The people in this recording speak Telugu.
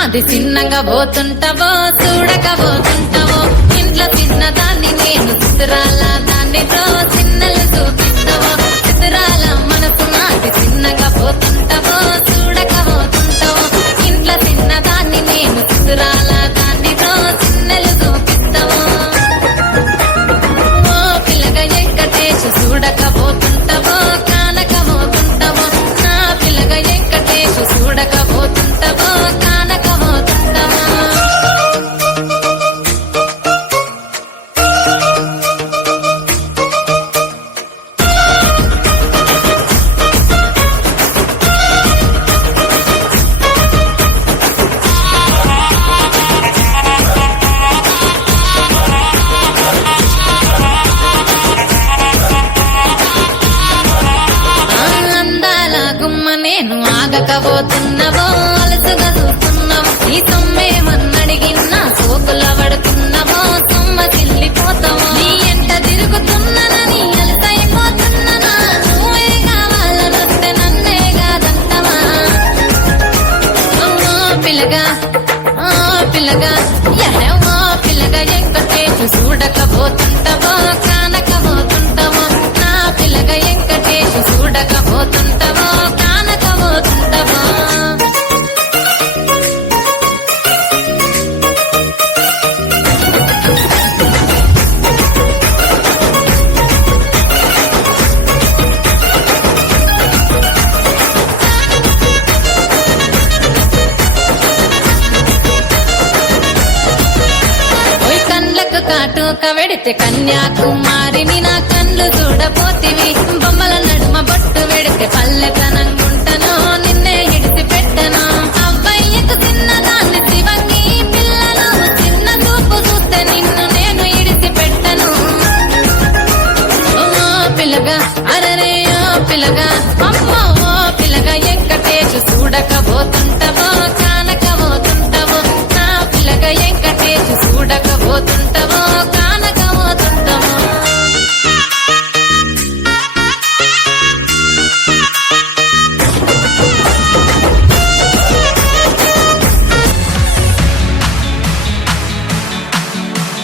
నాది చిన్నగా పోతుంటావో చూడకపోతుంటావో ఇంట్లో చిన్నదాన్ని నేను చిత్రాల దాన్నితో చిన్నలు చూపిస్తావో చిత్రాల మనసు నాది చిన్నగా పోతుంటావో చూడకపోతుంటావో ఇంట్లో చిన్నదాన్ని నేను చిత్రాల దాన్నితో చిన్నలు చూపిస్తావో ఓ పిల్లగా వెంకటేశ్ చూడకపోతుంటావో కానకపోతుంటావో నా పిల్లగా వెంకటేశ్ చూడకపోతుంటావో కానకపోతుంటావో అందాల గుమ్మ నేను ఆగకపోతున్నావో అలసుగా చూస్తున్నావో ఈ సొమ్మేమన్నడిగిన్నా సోకుల పడుతున్నావో సొమ్మ చిల్లిపోతావో నీ ఎంట తిరుగుతున్నానని అలసైపోతున్నానా నువ్వే కావాలనొస్తే నన్నే కాదంటవా ఓ పిల్లగా ఓ పిల్లగా ఓ పిల్లగా వెంకటేశ్ చూడకపోతుంటావో కానకపోతుంటావో నా పిల్లగా వెంకటేశ్ చూడకపోతుంటావో కానకపోతుంటావో ఓయ్ కండ్లకు కాటుక వెడితే కన్యాకుమారిని నా కళ్ళు చూడపోతివి బొమ్మల నడుమ బొట్టు వెడితే పల్లెతనంగుంటను